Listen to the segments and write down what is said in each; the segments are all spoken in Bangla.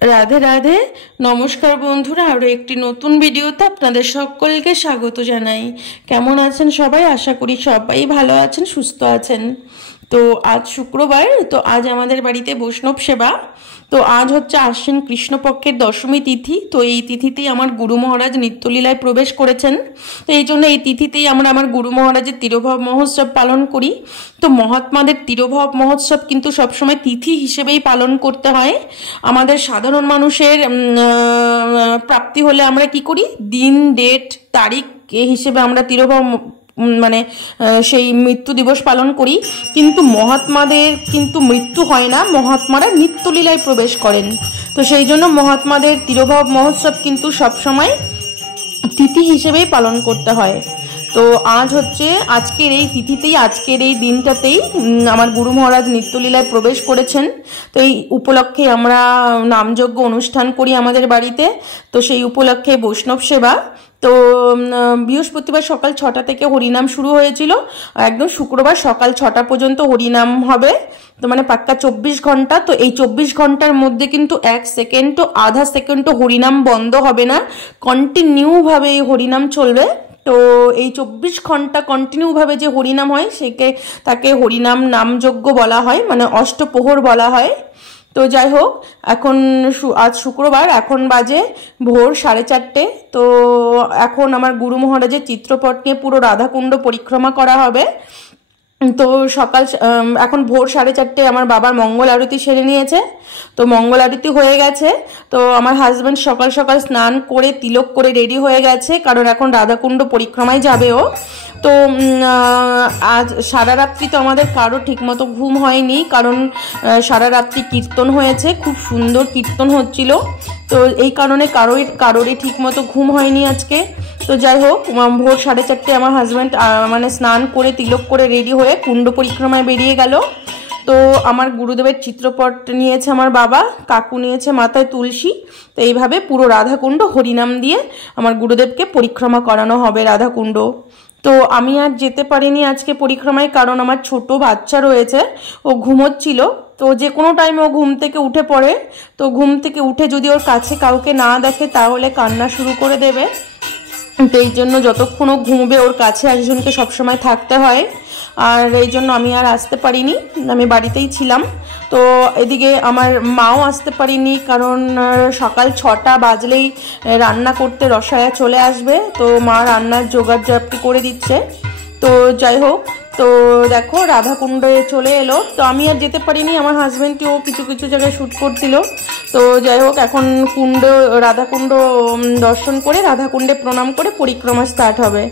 রাধে রাধে। নমস্কার বন্ধুরা, আরও একটি নতুন ভিডিওতে আপনাদের সকলকে স্বাগত জানাই। কেমন আছেন সবাই? আশা করি সবাই ভালো আছেন, সুস্থ আছেন। তো আজ শুক্রবার, তো আজ আমাদের বাড়িতে বৈষ্ণব সেবা। তো আজ হচ্ছে আশ্বিন কৃষ্ণপক্ষের দশমী তিথি। তো এই তিথিতেই আমার গুরু মহারাজ নিত্যলীলায় প্রবেশ করেছেন। তো এই জন্য এই তিথিতেই আমরা আমার গুরু মহারাজের তিরোভব মহোৎসব পালন করি। তো মহাত্মাদের তিরোভব মহোৎসব কিন্তু সবসময় তিথি হিসেবেই পালন করতে হয়। আমাদের সাধারণ মানুষের প্রাপ্তি হলে আমরা কি করি, দিন, ডেট, তারিখ হিসেবে আমরা তিরোভব মানে সেই মৃত্যু দিবস পালন করি। কিন্তু মহাত্মাদের কিন্তু মৃত্যু হয় না, মহাত্মারা নিত্যলীলায় প্রবেশ করেন। তো সেই জন্য মহাত্মাদের তিরোভব মহোৎসব কিন্তু সবসময় তিথি হিসেবেই পালন করতে হয়। তো আজ হচ্ছে আজকের এই তিথিতেই, আজকের এই দিনটাতেই আমার গুরু মহারাজ নিত্যলীলায় প্রবেশ করেছেন। তো এই উপলক্ষে আমরা নামযজ্ঞ অনুষ্ঠান করি আমাদের বাড়িতে। তো সেই উপলক্ষে বৈষ্ণব সেবা। তো বৃহস্পতিবার সকাল 6টা থেকে হরিনাম শুরু হয়েছিল, একদম শুক্রবার সকাল 6টা পর্যন্ত হরিনাম হবে। তো মানে পাক্কা 24 ঘন্টা। তো এই 24 ঘন্টার মধ্যে কিন্তু 1 সেকেন্ডও, আধা সেকেন্ডও হরিনাম বন্ধ হবে না, কন্টিনিউভাবে এই হরিনাম চলবে। তো এই 24 ঘন্টা কন্টিনিউভাবে যে হরিনাম হয় তাকে হরিনাম নামযজ্ঞ বলা হয়, মানে অষ্টপ্রহর বলা হয়। তো যাই হোক, এখন আজ শুক্রবার, এখন বাজে ভোর 4:30। তো এখন আমার গুরু মহারাজের চিত্রপট নিয়ে পুরো রাধাকুণ্ড পরিক্রমা করা হবে। তো সকাল এখন ভোর 4:30 আমার বাবার মঙ্গল আরতি সেরে নিয়েছে। তো মঙ্গল আরতি হয়ে গেছে। তো আমার হাজব্যান্ড সকাল সকাল স্নান করে তিলক করে রেডি হয়ে গেছে, কারণ এখন রাধাকুণ্ড পরিক্রমায় যাবে ও। তো আজ সারা রাত্রি তো আমাদের কারো ঠিকমতো ঘুম হয়নি, কারণ সারা রাত্রি কীর্তন হয়েছে, খুব সুন্দর কীর্তন হচ্ছিল। তো এই কারণে কারোরই ঠিকমতো ঘুম হয়নি আজকে। তো যাই হোক, ভোর 4:30 আমার হাজব্যান্ড মানে স্নান করে তিলক করে রেডি হয়ে কুণ্ড পরিক্রমায় বেরিয়ে গেল। তো আমার গুরুদেবের চিত্রপট নিয়েছে আমার বাবা, কাকু নিয়েছে মাথায় তুলসী। তো এইভাবে পুরো রাধাকুণ্ড হরিনাম দিয়ে আমার গুরুদেবকে পরিক্রমা করানো হবে রাধাকুণ্ড। তো আমি আর যেতে পারিনি আজকে পরিক্রমায়, কারণ আমার ছোট বাচ্চা রয়েছে, ও ঘুমোচ্ছিল। তো যে কোনো টাইমে ও ঘুম থেকে উঠে পড়ে। তো ঘুম থেকে উঠে যদি ওর কাছে কাউকে না দেখে তাহলে কান্না শুরু করে দেবে। তো এই জন্য যতক্ষণ ও ঘুমবে ওর কাছে একজনকে সবসময় থাকতে হয়। আর এই জন্য আমি আর আসতে পারিনি, আমি বাড়িতেই ছিলাম। তো এদিকে আমার মাও আসতে পারিনি, কারণ সকাল 6টা বাজলেই রান্না করতে রসায়া চলে আসবে। তো মা রান্নার জোগাড় জাপটি করে দিচ্ছে। তো যাই হোক, তো দেখো রাধাকুণ্ডে চলে এলো। তো আমি আর যেতে পারিনি, আমার হাজব্যান্ডটিও কিছু কিছু জায়গায় শ্যুট করছিল। তো যাই হোক, এখন রাধাকুণ্ড দর্শন করে রাধাকুণ্ডে প্রণাম করে পরিক্রমা স্টার্ট হবে।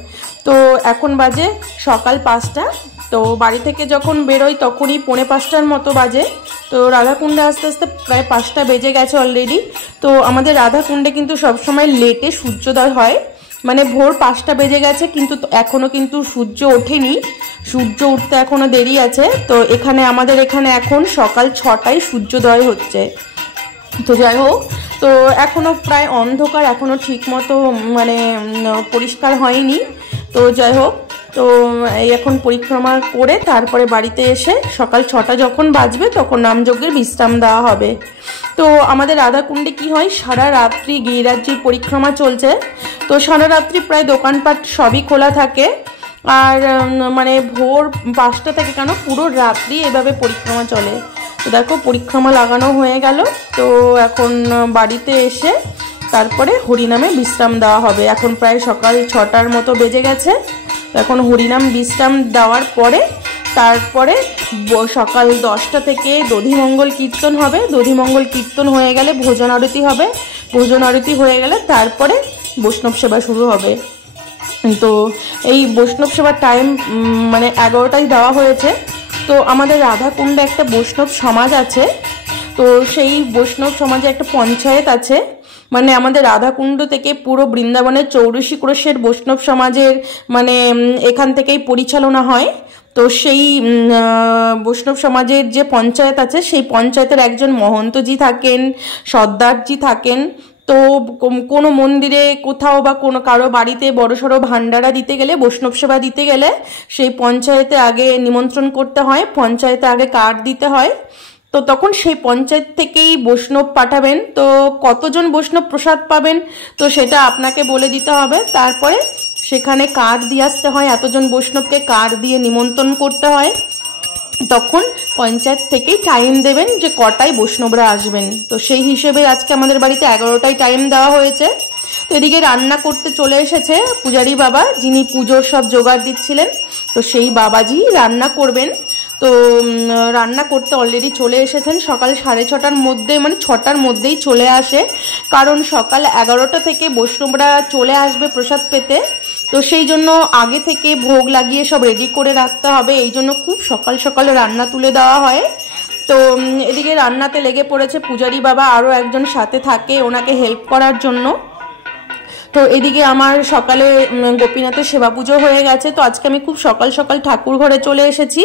তো এখন বাজে সকাল 5টা। তো বাড়ি থেকে যখন বেরোই তখনই 4:45 মতো বাজে। তো রাধাকুণ্ডে আস্তে আস্তে প্রায় 5টা বেজে গেছে অলরেডি। তো আমাদের রাধাকুণ্ডে কিন্তু সবসময় লেটে সূর্যোদয় হয়, মানে ভোর 5টা বেজে গেছে কিন্তু এখনও কিন্তু সূর্য ওঠেনি, সূর্য উঠতে এখনও দেরি আছে। তো আমাদের এখানে এখন সকাল 6টায় সূর্যোদয় হচ্ছে। তো যাই হোক, তো এখনও প্রায় অন্ধকার, এখনও ঠিক মতো মানে পরিষ্কার হয়নি। তো যাই হোক, তো এই এখন পরিক্রমা করে তারপরে বাড়িতে এসে সকাল 6টা যখন বাজবে তখন নামযজ্ঞের বিশ্রাম দেওয়া হবে। তো আমাদের রাধাকুণ্ডে কি হয়, সারা রাত্রি গিরিরাজ্যের পরিক্রমা চলছে। তো সারা রাত্রি প্রায় দোকানপাট সবই খোলা থাকে। আর মানে ভোর 5টা থেকে কেন পুরো রাত্রি এভাবে পরিক্রমা চলে। তো দেখো পরিক্রমা লাগানো হয়ে গেল। তো এখন বাড়িতে এসে তারপরে হরিনামে বিশ্রাম দেওয়া হবে। এখন প্রায় সকাল 6টার মতো বেজে গেছে। এখন হরিনাম বিশ্রাম দেওয়ার পরে তারপরে সকাল 10টা থেকে দধিমঙ্গল কীর্তন হবে। দধিমঙ্গল কীর্তন হয়ে গেলে ভোজন আরতি হবে। ভোজন আরতি হয়ে গেলে তারপরে বৈষ্ণব সেবা শুরু হবে। তো এই বৈষ্ণব সেবার টাইম মানে 11টায় দেওয়া হয়েছে। তো আমাদের রাধাকুণ্ডে একটা বৈষ্ণব সমাজ আছে। তো সেই বৈষ্ণব সমাজে একটা পঞ্চায়েত আছে, মানে আমাদের রাধাকুণ্ড থেকে পুরো বৃন্দাবনের 84 ক্রোশের বৈষ্ণব সমাজের মানে এখান থেকেই পরিচালনা হয়। তো সেই বৈষ্ণব সমাজের যে পঞ্চায়েত আছে, সেই পঞ্চায়েতের একজন মহন্তজি থাকেন, সর্দারজি থাকেন। তো কোনো মন্দিরে কোথাও বা কারো বাড়িতে বড়সড় ভান্ডারা দিতে গেলে, বৈষ্ণব সেবা দিতে গেলে সেই পঞ্চায়েতে আগে নিমন্ত্রণ করতে হয়, পঞ্চায়েতে আগে কার্ড দিতে হয়। তো তখন সেই পঞ্চায়েত থেকেই বৈষ্ণব পাঠাবেন। তো কতজন বৈষ্ণব প্রসাদ পাবেন তো সেটা আপনাকে বলে দিতে হবে। তারপরে সেখানে কার্ড দিয়ে আসতে হয়, এতজন বৈষ্ণবকে কার্ড দিয়ে নিমন্ত্রণ করতে হয়। তখন পঞ্চায়েত থেকেই টাইম দেবেন যে কটায় বৈষ্ণবরা আসবেন। তো সেই হিসেবে আজকে আমাদের বাড়িতে 11টায় টাইম দেওয়া হয়েছে। তো এদিকে রান্না করতে চলে এসেছে পূজারি বাবা, যিনি পুজোর সব জোগাড় দিচ্ছিলেন। তো সেই বাবাজি রান্না করবেন। তো রান্না করতে অলরেডি চলে এসেছেন। সকাল 6:30টার মধ্যে, মানে 6টার মধ্যেই চলে আসে, কারণ সকাল 11টা থেকে বৈষ্ণবরা চলে আসবে প্রসাদ পেতে। তো সেই জন্য আগে থেকে ভোগ লাগিয়ে সব রেডি করে রাখতে হবে, এই জন্য খুব সকাল সকালে রান্না তুলে দেওয়া হয়। তো এদিকে রান্নাতে লেগে পড়েছে পূজারি বাবা, আরও একজন সাথে থাকে ওনাকে হেল্প করার জন্য। তো এদিকে আমার সকালে গোপীনাথের সেবা পুজো হয়ে গেছে। তো আজকে আমি খুব সকাল সকাল ঠাকুর ঘরে চলে এসেছি।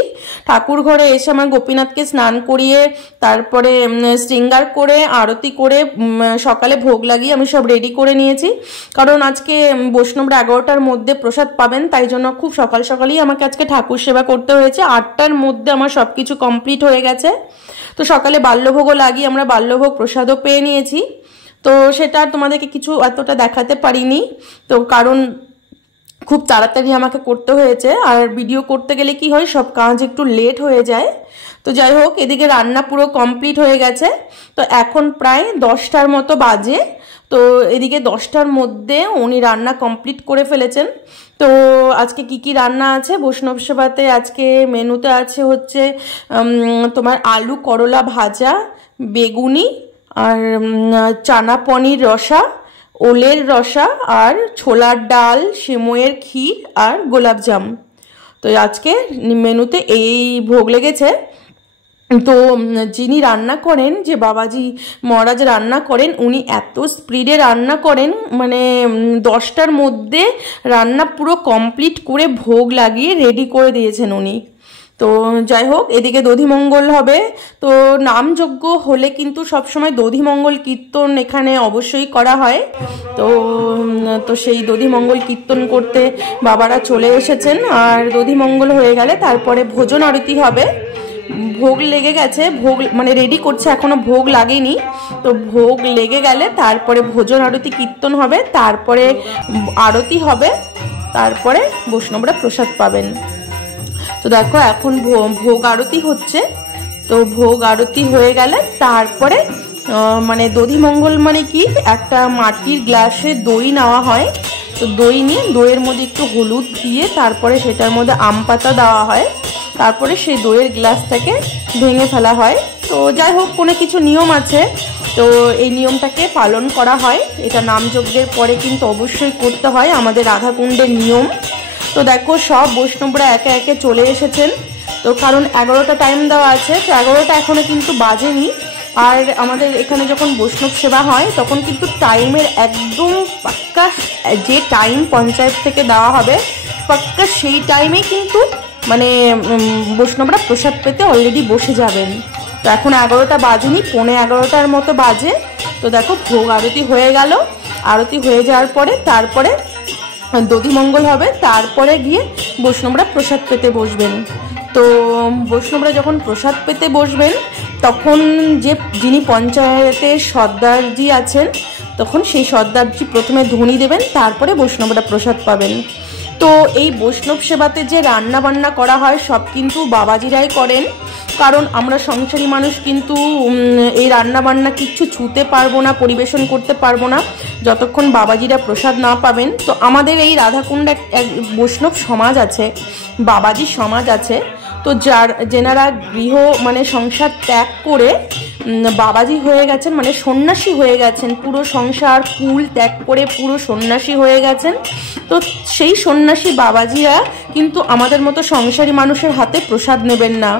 ঠাকুর ঘরে এসে আমার গোপীনাথকে স্নান করিয়ে তারপরে শৃঙ্গার করে আরতি করে সকালে ভোগ লাগিয়ে আমি সব রেডি করে নিয়েছি, কারণ আজকে বৈষ্ণবরা 11টার মধ্যে প্রসাদ পাবেন, তাই জন্য খুব সকাল সকালই আমাকে আজকে ঠাকুর সেবা করতে হয়েছে। 8টার মধ্যে আমার সব কিছু কমপ্লিট হয়ে গেছে। তো সকালে বাল্যভোগও লাগিয়ে আমরা বাল্যভোগ প্রসাদও পেয়ে নিয়েছি। তো সেটা আর তোমাদেরকে কিছু এতটা দেখাতে পারিনি, তো কারণ খুব তাড়াতাড়ি আমাকে করতে হয়েছে, আর ভিডিও করতে গেলে কি হয় সব কাজ একটু লেট হয়ে যায়। তো যাই হোক, এদিকে রান্না পুরো কমপ্লিট হয়ে গেছে। তো এখন প্রায় 10টার মতো বাজে। তো এদিকে 10টার মধ্যে উনি রান্না কমপ্লিট করে ফেলেছেন। তো আজকে কি কি রান্না আছে বৈষ্ণব সেবাতে, আজকে মেনুতে আছে হচ্ছে তোমার আলু করলা ভাজা, বেগুনি, আর চানা পনির রসা, ওলের রসা, আর ছোলার ডাল, সেমইয়ের ক্ষীর আর গোলাপজাম। তো আজকে মেনুতে এই ভোগ লেগেছে। তো যিনি রান্না করেন, যে বাবাজি মহারাজ রান্না করেন, উনি এত স্পিডে রান্না করেন, মানে 10টার মধ্যে রান্না পুরো কমপ্লিট করে ভোগ লাগিয়ে রেডি করে দিয়েছেন উনি। তো যাই হোক, এদিকে দধিমঙ্গল হবে। তো নামযজ্ঞ হলে কিন্তু সবসময় দধিমঙ্গল কীর্তন এখানে অবশ্যই করা হয়। তো তো সেই দধিমঙ্গল কীর্তন করতে বাবারা চলে এসেছেন। আর দধিমঙ্গল হয়ে গেলে তারপরে ভোজন আরতি হবে। ভোগ লেগে গেছে, ভোগ মানে রেডি করছে, এখনো ভোগ লাগেনি। তো ভোগ লেগে গেলে তারপরে ভোজন আরতি কীর্তন হবে, তারপরে আরতি হবে, তারপরে বৈষ্ণবরা প্রসাদ পাবেন। তো দেখো এখন ভোগ আরতি হচ্ছে। তো ভোগ আরতি হয়ে গেলে তারপরে মানে দধিমঙ্গল মানে কি, একটা মাটির গ্লাসে দই নেওয়া হয়। তো দই নিয়ে দইয়ের মধ্যে একটু হলুদ দিয়ে তারপরে সেটার মধ্যে আম পাতা দেওয়া হয়, তারপরে সেই দইয়ের গ্লাসটাকে ভেঙে ফেলা হয়। তো যাই হোক, কোনো কিছু নিয়ম আছে, তো এই নিয়মটাকে পালন করা হয়। এটা নামযজ্ঞের পরে কিন্তু অবশ্যই করতে হয়, আমাদের রাধাকুণ্ডের নিয়ম। তো দেখো সব বৈষ্ণবরা একে একে চলে এসেছেন। তো কারণ 11টা টাইম দেওয়া আছে, তো 11টা এখনো কিন্তু বাজেনি। আর আমাদের এখানে যখন বৈষ্ণব সেবা হয় তখন কিন্তু টাইমের একদম পাক্কা, যে টাইম পঞ্চায়েত থেকে দেওয়া হবে পাক্কা সেই টাইমে কিন্তু মানে বৈষ্ণবরা প্রসাদ পেতে অলরেডি বসে যাবেন। তো এখন 11টা বাজেনি, 11:15 মতো বাজে। তো দেখো ভোগ আরতি হয়ে গেল। আরতি হয়ে যাওয়ার পরে তারপরে দধিমঙ্গল হবে, তারপরে গিয়ে বৈষ্ণবরা প্রসাদ পেতে বসবেন। তো বৈষ্ণবরা যখন প্রসাদ পেতে বসবেন তখন যিনি পঞ্চায়েতের সর্দারজি আছেন, তখন সেই সর্দারজি প্রথমে ধ্বনি দেবেন, তারপরে বৈষ্ণবরা প্রসাদ পাবেন। তো এই বৈষ্ণব সেবাতে যে রান্না বান্না করা হয় সব কিন্তু বাবাজিরাই করেন, কারণ আমরা সংসারী মানুষ কিন্তু এই রান্না বান্না কিচ্ছু ছুঁতে পারবো না, পরিবেশন করতে পারবো না যতক্ষণ বাবাজিরা প্রসাদ না পাবেন। তো আমাদের এই রাধাকুণ্ডে এক বৈষ্ণব সমাজ আছে, বাবাজি সমাজ আছে। তো যেনারা গৃহ মানে সংসার ত্যাগ করে বাবাজি হয়ে গেছেন, মানে সন্ন্যাসী হয়ে গেছেন, পুরো সংসার কুল ত্যাগ করে পুরো সন্ন্যাসী হয়ে গেছেন। তো সেই সন্ন্যাসী বাবাজিরা কিন্তু আমাদের মতো সংসারী মানুষের হাতে প্রসাদ নেবেন না।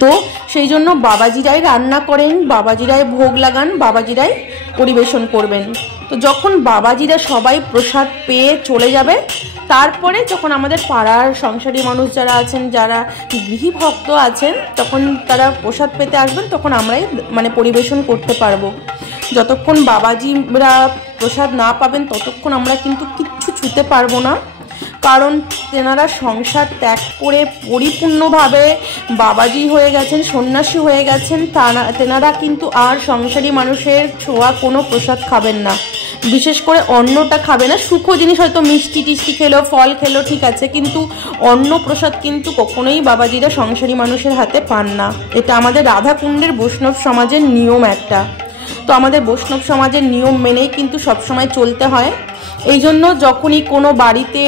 তো সেই জন্য বাবাজিরাই রান্না করেন, বাবাজিরাই ভোগ লাগান, বাবাজিরাই পরিবেশন করবেন। তো যখন বাবাজিরা সবাই প্রসাদ পেয়ে চলে যাবে, তারপরে যখন আমাদের পাড়ার সংসারী মানুষ যারা আছেন, যারা গৃহী ভক্ত আছেন, তখন তারা প্রসাদ পেতে আসবেন, তখন আমরাই মানে পরিবেশন করতে পারবো। যতক্ষণ বাবাজিরা প্রসাদ না পাবেন ততক্ষণ আমরা কিন্তু কিচ্ছু ছুঁতে পারবো না। কারণ তেনারা সংসার ত্যাগ করে পরিপূর্ণভাবে বাবাজি হয়ে গেছেন, সন্ন্যাসী হয়ে গেছেন। তেনারা কিন্তু আর সংসারী মানুষের ছোঁয়া কোনো প্রসাদ খাবেন না, বিশেষ করে অন্নটা খাবে না। শুকো জিনিস হয়তো মিষ্টি টিষ্টি খেলো, ফল খেলো, ঠিক আছে, কিন্তু অন্ন প্রসাদ কিন্তু কখনোই বাবাজিরা সংসারী মানুষের হাতে পান না। এটা আমাদের রাধাকুণ্ডের বৈষ্ণব সমাজের নিয়ম একটা। তো আমাদের বৈষ্ণব সমাজের নিয়ম মেনেই কিন্তু সবসময় চলতে হয়। এই জন্য যখনই কোনো বাড়িতে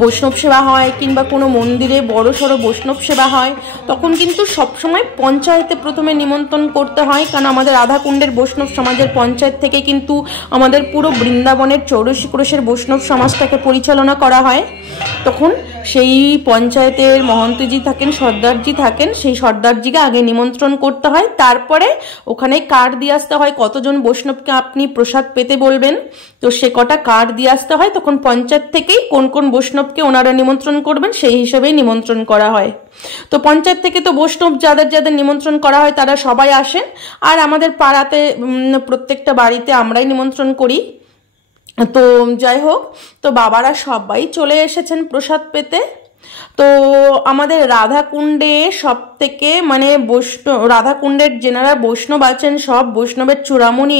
বৈষ্ণব সেবা হয় কিংবা কোনো মন্দিরে বড় সড়ো বৈষ্ণব সেবা হয়, তখন কিন্তু সবসময় পঞ্চায়েতে প্রথমে নিমন্ত্রণ করতে হয়। কারণ আমাদের রাধাকুণ্ডের বৈষ্ণব সমাজের পঞ্চায়েত থেকে কিন্তু আমাদের পুরো বৃন্দাবনের 84 ক্রোশের বৈষ্ণব সমাজটাকে পরিচালনা করা হয়। তখন সেই পঞ্চায়েতের মহন্তজি থাকেন, সর্দারজি থাকেন, সেই সর্দারজিকে আগে নিমন্ত্রণ করতে হয়। তারপরে ওখানে কার্ড দিয়ে আসতে হয় কতজন বৈষ্ণবকে আপনি প্রসাদ পেতে বলবেন, তো সে কটা কার্ড দিয়ে আসতে হয়। তখন পঞ্চায়েত থেকেই কোন কোন বৈষ্ণবকে ওনারা নিমন্ত্রণ করবেন সেই হিসেবেই নিমন্ত্রণ করা হয়। তো পঞ্চায়েত থেকে তো বৈষ্ণব যাদের যাদের নিমন্ত্রণ করা হয় তারা সবাই আসেন। আর আমাদের পাড়াতে প্রত্যেকটা বাড়িতে আমরাই নিমন্ত্রণ করি। তো যাই হোক, তো বাবারা সবাই চলে এসেছেন প্রসাদ পেতে। তো আমাদের রাধাকুণ্ডে সব থেকে মানে রাধাকুণ্ডের যেনারা বৈষ্ণব আছেন, সব বৈষ্ণবের চূড়ামণি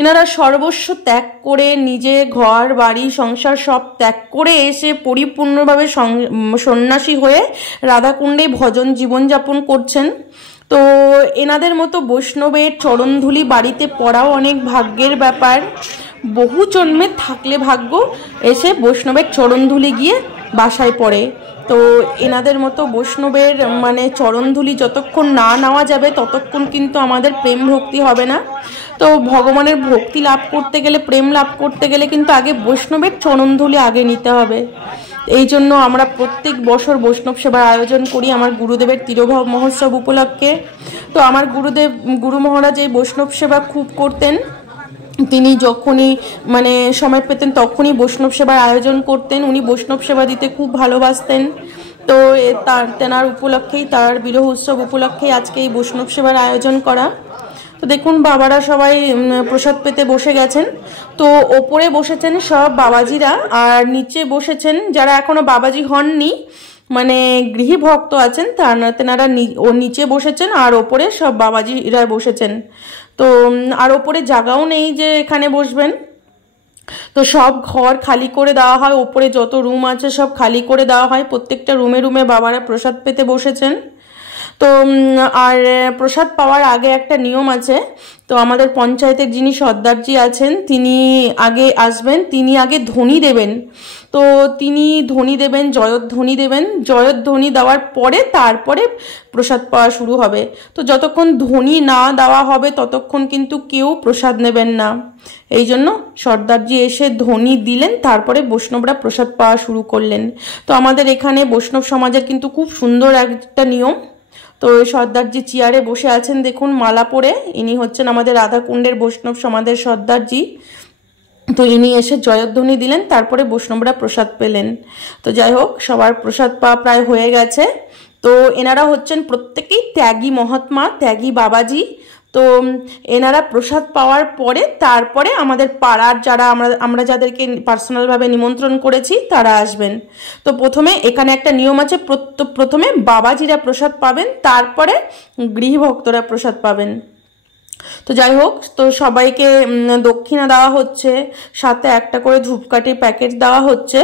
এনারা সর্বস্ব ত্যাগ করে, নিজে ঘর বাড়ি সংসার সব ত্যাগ করে এসে পরিপূর্ণভাবে সন্ন্যাসী হয়ে রাধাকুণ্ডে ভজন জীবনযাপন করছেন। তো এনাদের মতো বৈষ্ণবের চরণধুলি বাড়িতে পড়াও অনেক ভাগ্যের ব্যাপার। বহু জন্মে থাকলে ভাগ্য এসে বৈষ্ণবের চরণধুলি গিয়ে বাসায় পড়ে। তো এনাদের মতো বৈষ্ণবের মানে চরণধুলি যতক্ষণ না নেওয়া যাবে ততক্ষণ কিন্তু আমাদের প্রেম ভক্তি হবে না। তো ভগবানের ভক্তি লাভ করতে গেলে, প্রেম লাভ করতে গেলে কিন্তু আগে বৈষ্ণবের চরণধুলি আগে নিতে হবে। এই জন্য আমরা প্রত্যেক বছর বৈষ্ণব সেবার আয়োজন করি আমার গুরুদেবের তিরোভাব মহোৎসব উপলক্ষে। তো আমার গুরু মহারাজ এই বৈষ্ণব সেবা খুব করতেন। তিনি যখনই মানে সময় পেতেন তখনই বৈষ্ণব সেবার আয়োজন করতেন। উনি বৈষ্ণব সেবা দিতে খুব ভালোবাসতেন। তো তেনার উপলক্ষেই, তার বিরহ উৎসব উপলক্ষেই আজকে এই বৈষ্ণব সেবার আয়োজন করা। তো দেখুন বাবারা সবাই প্রসাদ পেতে বসে গেছেন। তো ওপরে বসেছেন সব বাবাজিরা, আর নিচে বসেছেন যারা এখনো বাবাজি হননি, মানে গৃহী ভক্ত আছেন, তেনারা নিচে বসেছেন, আর ওপরে সব বাবাজিরা বসেছেন। তো আর ওপরে জায়গাও নেই যে এখানে বসবেন। তো সব ঘর খালি করে দেওয়া হয়, ওপরে যত রুম আছে সব খালি করে দেওয়া হয়। প্রত্যেকটা রুমে রুমে বাবারা প্রসাদ পেতে বসেছেন। তো আর প্রসাদ পাওয়ার আগে একটা নিয়ম আছে। তো আমাদের পঞ্চায়েতের যিনি সর্দারজি আছেন তিনি আগে আসবেন, তিনি আগে ধ্বনি দেবেন। তো তিনি ধ্বনি দেবেন, জয়ধ্বনি দেবেন। জয়ধ্বনি দেওয়ার পরে তারপরে প্রসাদ পাওয়া শুরু হবে। তো যতক্ষণ ধ্বনি না দেওয়া হবে ততক্ষণ কিন্তু কেউ প্রসাদ নেবেন না। এই জন্য সর্দারজি এসে ধ্বনি দিলেন, তারপরে বৈষ্ণবরা প্রসাদ পাওয়া শুরু করলেন। তো আমাদের এখানে বৈষ্ণব সমাজের কিন্তু খুব সুন্দর একটা নিয়ম। তো সর্দারজি চেয়ারে বসে আছেন, দেখুন মালা পরে। ইনি হচ্ছেন আমাদের রাধাকুণ্ডের বৈষ্ণব সমাজের সর্দারজি। তো ইনি এসে জয়ধ্বনি দিলেন, তারপরে বৈষ্ণবরা প্রসাদ পেলেন। তো যাই হোক, সবার প্রসাদ পাওয়া প্রায় হয়ে গেছে। তো এনারা হচ্ছেন প্রত্যেকেই ত্যাগী মহাত্মা, ত্যাগী বাবাজি। তো এনারা প্রসাদ পাওয়ার পরে তারপরে আমাদের পাড়ার যারা আমরা যাদেরকে পার্সোনালভাবে নিমন্ত্রণ করেছি তারা আসবেন। তো প্রথমে এখানে একটা নিয়ম আছে, প্রথমে বাবাজিরা প্রসাদ পাবেন, তারপরে গৃহভক্তরা প্রসাদ পাবেন। তো যাই হোক, তো সবাইকে দক্ষিণা দেওয়া হচ্ছে, সাথে একটা করে ধূপকাঠির প্যাকেট দেওয়া হচ্ছে।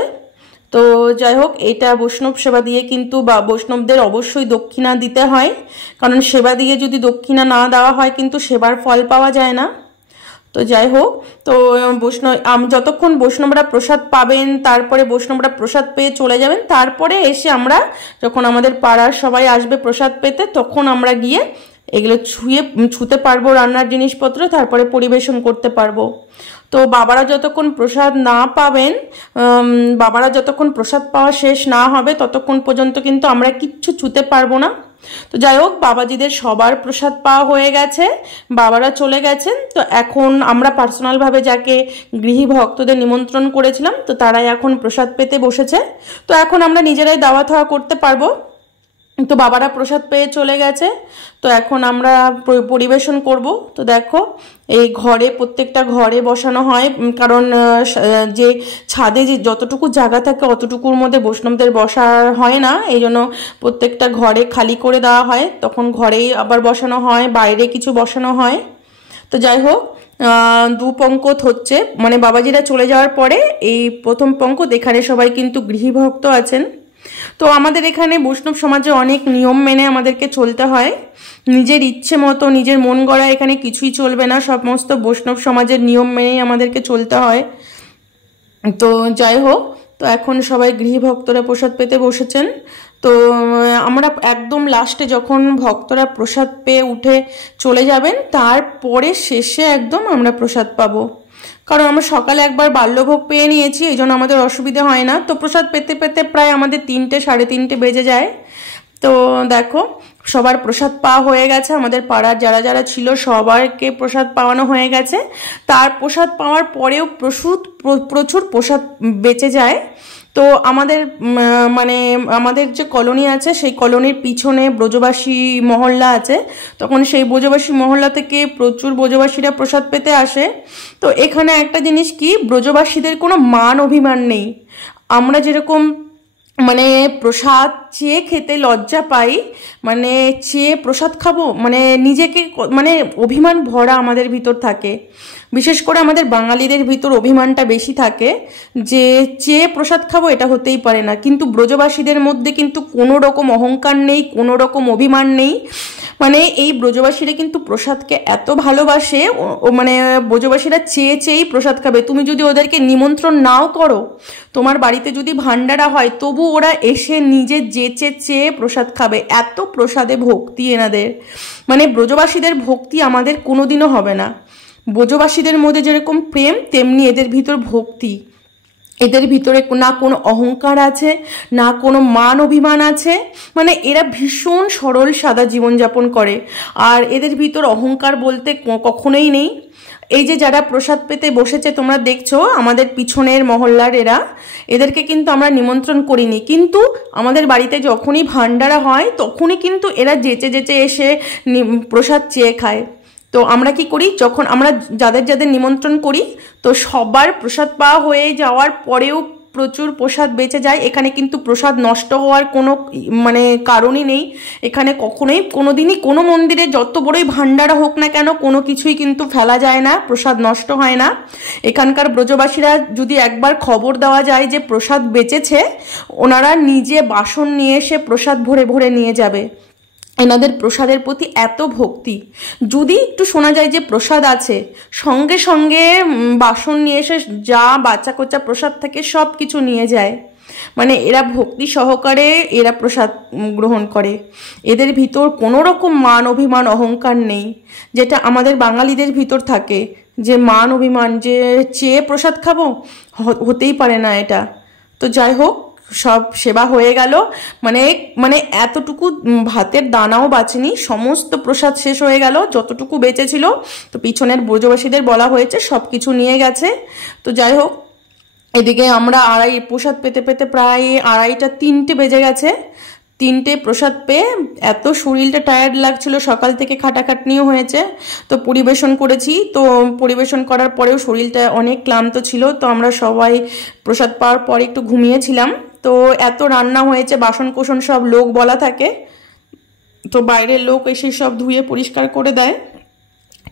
তো যাই হোক, এটা বৈষ্ণব সেবা দিয়ে কিন্তু বা বৈষ্ণবদের অবশ্যই দক্ষিণা দিতে হয়, কারণ সেবা দিয়ে যদি দক্ষিণা না দেওয়া হয় কিন্তু সেবার ফল পাওয়া যায় না। তো যাই হোক, তো যতক্ষণ বৈষ্ণবরা প্রসাদ পাবেন, তারপরে বৈষ্ণবরা প্রসাদ পেয়ে চলে যাবেন, তারপরে এসে আমরা যখন আমাদের পাড়ার সবাই আসবে প্রসাদ পেতে, তখন আমরা গিয়ে এগুলো ছুতে পারবো রান্নার জিনিসপত্র, তারপরে পরিবেশন করতে পারবো। তো বাবারা যতক্ষণ প্রসাদ না পাবেন, বাবারা যতক্ষণ প্রসাদ পাওয়া শেষ না হবে ততক্ষণ পর্যন্ত কিন্তু আমরা কিচ্ছু ছুতে পারবো না। তো যাই হোক, বাবাজিদের সবার প্রসাদ পাওয়া হয়ে গেছে, বাবারা চলে গেছেন। তো এখন আমরা পার্সোনালভাবে যাকে গৃহী ভক্তদের নিমন্ত্রণ করেছিলাম, তো তারাই এখন প্রসাদ পেতে বসেছে। তো এখন আমরা নিজেরাই দাওয়া থাওয়া করতে পারবো। তো বাবারা প্রসাদ পেয়ে চলে গেছে। তো এখন আমরা পরিবেশন করব। তো দেখো এই ঘরে, প্রত্যেকটা ঘরে বসানো হয়, কারণ যে ছাদে যে যতটুকু জায়গা থাকে অতটুকুর মধ্যে বৈষ্ণবদের বসা হয় না, এই জন্য প্রত্যেকটা ঘরে খালি করে দেওয়া হয়, তখন ঘরেই আবার বসানো হয়, বাইরে কিছু বসানো হয়। তো যাই হোক, দু পঙ্কত হচ্ছে, মানে বাবাজিরা চলে যাওয়ার পরে এই প্রথম পঙ্কত। এখানে সবাই কিন্তু গৃহীভক্ত আছেন। তো আমাদের এখানে বৈষ্ণব সমাজে অনেক নিয়ম মেনে আমাদেরকে চলতে হয়। নিজের ইচ্ছে মতো, নিজের মন গড়া এখানে কিছুই চলবে না, সমস্ত বৈষ্ণব সমাজের নিয়ম মেনেই আমাদেরকে চলতে হয়। তো যাই হোক, তো এখন সবাই গৃহভক্তরা প্রসাদ পেতে বসেছেন। তো আমরা একদম লাস্টে যখন ভক্তরা প্রসাদ পেয়ে উঠে চলে যাবেন, তারপরে শেষে একদম আমরা প্রসাদ পাবো। কারণ আমরা সকালে একবার বাল্যভোগ পেয়ে নিয়েছি, এই জন্য আমাদের অসুবিধা হয় না। তো প্রসাদ পেতে পেতে প্রায় আমাদের 3টে সাড়ে 3টে বেজে যায়। তো দেখো সবার প্রসাদ পাওয়া হয়ে গেছে, আমাদের পাড়ার যারা যারা ছিল সবাইকে প্রসাদ পাওয়ানো হয়ে গেছে। তার প্রসাদ পাওয়ার পরেও প্রচুর প্রসাদ বেঁচে যায়। তো আমাদের মানে আমাদের যে কলোনি আছে সেই কলোনির পিছনে ব্রজবাসী মহল্লা আছে, তখন সেই ব্রজবাসী মহল্লা থেকে প্রচুর ব্রজবাসীরা প্রসাদ পেতে আসে। তো এখানে একটা জিনিস কি, ব্রজবাসীদের কোনো মান অভিমান নেই। আমরা যেরকম মানে প্রসাদ চেয়ে খেতে লজ্জা পাই, মানে চেয়ে প্রসাদ খাবো, মানে নিজেকে মানে অভিমান ভরা আমাদের ভিতর থাকে। বিশেষ করে আমাদের বাঙালিদের ভিতর অভিমানটা বেশি থাকে, যে চেয়ে প্রসাদ খাবো এটা হতেই পারে না। কিন্তু ব্রজবাসীদের মধ্যে কিন্তু কোনো রকম অহংকার নেই, কোনো রকম অভিমান নেই। মানে এই ব্রজবাসীরা কিন্তু প্রসাদকে এত ভালোবাসে, মানে ব্রজবাসীরা চেয়ে চেয়েই প্রসাদ খাবে। তুমি যদি ওদেরকে নিমন্ত্রণ নাও করো, তোমার বাড়িতে যদি ভান্ডারা হয়, তবু ওরা এসে নিজে যেচে চেয়ে প্রসাদ খাবে। এত প্রসাদে ভক্তি এনাদের, মানে ব্রজবাসীদের ভক্তি আমাদের কোনোদিনও হবে না। ব্রজবাসীদের মধ্যে যেরকম প্রেম, তেমনি এদের ভিতর ভক্তি। এদের ভিতরে না কোনো অহংকার আছে, না কোনো মান অভিমান আছে, মানে এরা ভীষণ সরল সাদা জীবনযাপন করে। আর এদের ভিতর অহংকার বলতে কখনোই নেই। এই যে যারা প্রসাদ পেতে বসেছে তোমরা দেখছো, আমাদের পিছনের মহল্লার এদেরকে কিন্তু আমরা নিমন্ত্রণ করিনি, কিন্তু আমাদের বাড়িতে যখনই ভান্ডারা হয় তখনই কিন্তু এরা যেচে যেচে এসে প্রসাদ চেয়ে খায়। তো আমরা কি করি, যখন আমরা যাদের যাদের নিমন্ত্রণ করি, তো সবার প্রসাদ পাওয়া হয়ে যাওয়ার পরেও প্রচুর প্রসাদ বেঁচে যায়। এখানে কিন্তু প্রসাদ নষ্ট হওয়ার কোনো মানে কারণই নেই। এখানে কখনোই কোনোদিনই কোনো মন্দিরে যত বড়ই ভান্ডারা হোক না কেন, কোনো কিছুই কিন্তু ফেলা যায় না, প্রসাদ নষ্ট হয় না। এখানকার ব্রজবাসীরা যদি একবার খবর দেওয়া যায় যে প্রসাদ বেঁচেছে, ওনারা নিজে বাসন নিয়ে এসে প্রসাদ ভরে ভরে নিয়ে যাবে। এনাদের প্রসাদের প্রতি এত ভক্তি। যদি একটু শোনা যায় যে প্রসাদ আছে, সঙ্গে সঙ্গে বাসন নিয়ে এসে যা বাচ্চা কোচ্চা প্রসাদ থাকে সব কিছু নিয়ে যায়। মানে এরা ভক্তি সহকারে এরা প্রসাদ গ্রহণ করে। এদের ভিতর কোনো রকম মান অভিমান অহংকার নেই, যেটা আমাদের বাঙালিদের ভিতর থাকে, যে মান অভিমান, যে চেয়ে প্রসাদ খাবো, হতেই পারে না এটা। তো যাই হোক, সব সেবা হয়ে গেল, মানে মানে এতটুকু ভাতের দানাও বাঁচেনি, সমস্ত প্রসাদ শেষ হয়ে গেল যতটুকু বেঁচে ছিল। তো পিছনের ব্রজবাসীদের বলা হয়েছে সব কিছু নিয়ে গেছে। তো যাই হোক, এদিকে আমরা প্রসাদ পেতে পেতে প্রায় 2:30 3টে বেজে গেছে। 3টে প্রসাদ পেয়ে এত শরীরটা টায়ার্ড লাগছিল, সকাল থেকে খাটাখাটনিও হয়েছে। তো পরিবেশন করেছি, তো পরিবেশন করার পরেও শরীরটা অনেক ক্লান্ত ছিল। তো আমরা সবাই প্রসাদ পাওয়ার পরে একটু ঘুমিয়েছিলাম। তো এত রান্না হয়েছে, বাসন কোসন সব লোক বলা থাকে, তো বাইরের লোক এসে সব ধুয়ে পরিষ্কার করে দেয়।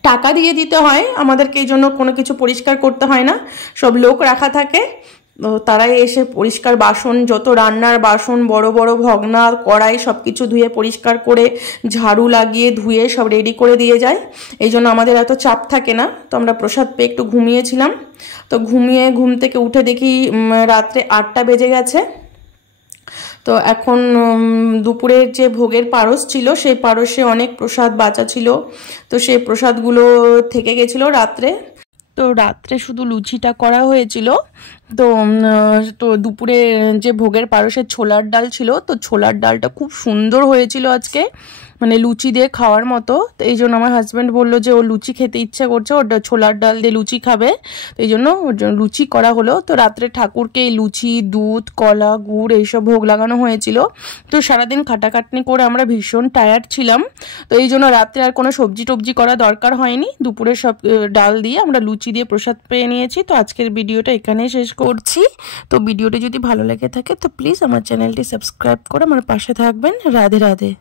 টাকা দিয়ে দিতে হয় আমাদেরকে, এই জন্য কোনো কিছু পরিষ্কার করতে হয় না, সব লোক রাখা থাকে। তো তারাই এসে পরিষ্কার বাসন, যত রান্নার বাসন, বড় বড় ভগনা কড়াই সব কিছু ধুয়ে পরিষ্কার করে ঝাড়ু লাগিয়ে ধুয়ে সব রেডি করে দিয়ে যায়। এই জন্য আমাদের এত চাপ থাকে না। তো আমরা প্রসাদ পেয়ে একটু ঘুমিয়েছিলাম। তো ঘুম থেকে উঠে দেখি রাত্রে 8টা বেজে গেছে। তো এখন দুপুরের যে ভোগের পারস ছিল, সেই পারসে অনেক প্রসাদ বাঁচা ছিল, তো সেই প্রসাদগুলো থেকে গেছিলো রাত্রে। তো রাত্রে শুধু লুচিটা করা হয়েছিল, তো তো দুপুরে যে ভোগের পারসের ছোলার ডাল ছিল, তো ছোলার ডালটা খুব সুন্দর হয়েছিল আজকে, মানে লুচি দিয়ে খাওয়ার মতো। তো এই জন্য আমার হাজব্যান্ড বললো যে ও লুচি খেতে ইচ্ছা করছে, ওটা ছোলার ডাল দিয়ে লুচি খাবে, তো এই জন্য ওর জন্য লুচি করা হলো। তো রাত্রে ঠাকুরকে এই লুচি, দুধ, কলা, গুড় এইসব ভোগ লাগানো হয়েছিল। তো সারাদিন খাটাখাটনি করে আমরা ভীষণ টায়ার্ড ছিলাম, তো এই জন্য রাত্রে আর কোনো সবজি টবজি করা দরকার হয়নি, দুপুরে সব ডাল দিয়ে আমরা লুচি দিয়ে প্রসাদ পেয়ে নিয়েছি। তো আজকের ভিডিওটা এখানেই শেষ করছি। তো ভিডিওটা যদি ভালো লেগে থাকে তো প্লিজ আমার চ্যানেলটি সাবস্ক্রাইব করে আমার পাশে থাকবেন। রাধে রাধে।